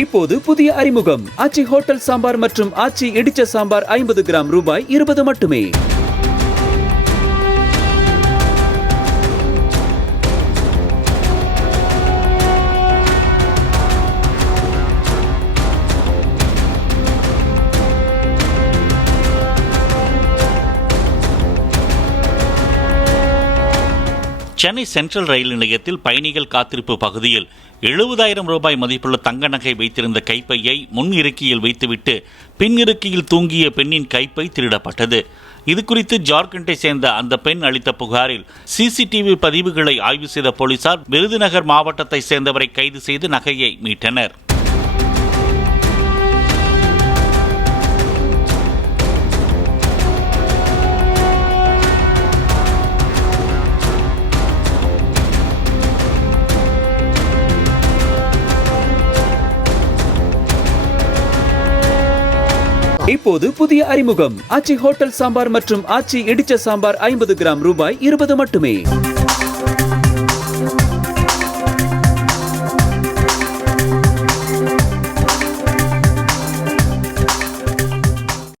இப்போது புதிய அறிமுகம் ஆச்சி ஹோட்டல் சாம்பார் மற்றும் ஆச்சி இடிச்ச சாம்பார் 50 கிராம் ரூபாய் 20 மட்டுமே. சென்னை சென்ட்ரல் ரயில் நிலையத்தில் பயணிகள் காத்திருப்பு பகுதியில் 70,000 ரூபாய் மதிப்புள்ள தங்க நகை வைத்திருந்த கைப்பையை முன் இருக்கையில் வைத்துவிட்டு பின் இருக்கையில் தூங்கிய பெண்ணின் கைப்பை திருடப்பட்டது. இதுகுறித்து ஜார்க்கண்டை சேர்ந்த அந்த பெண் அளித்த புகாரில் சிசிடிவி பதிவுகளை ஆய்வு செய்த போலீசார் விருதுநகர் மாவட்டத்தை சேர்ந்தவரை கைது செய்து நகையை மீட்டனர். இப்போது புதிய அறிமுகம் ஆச்சி ஹோட்டல் சாம்பார் மற்றும் ஆச்சி இடிச்ச சாம்பார் 50 கிராம் ரூபாய் 20 மட்டுமே.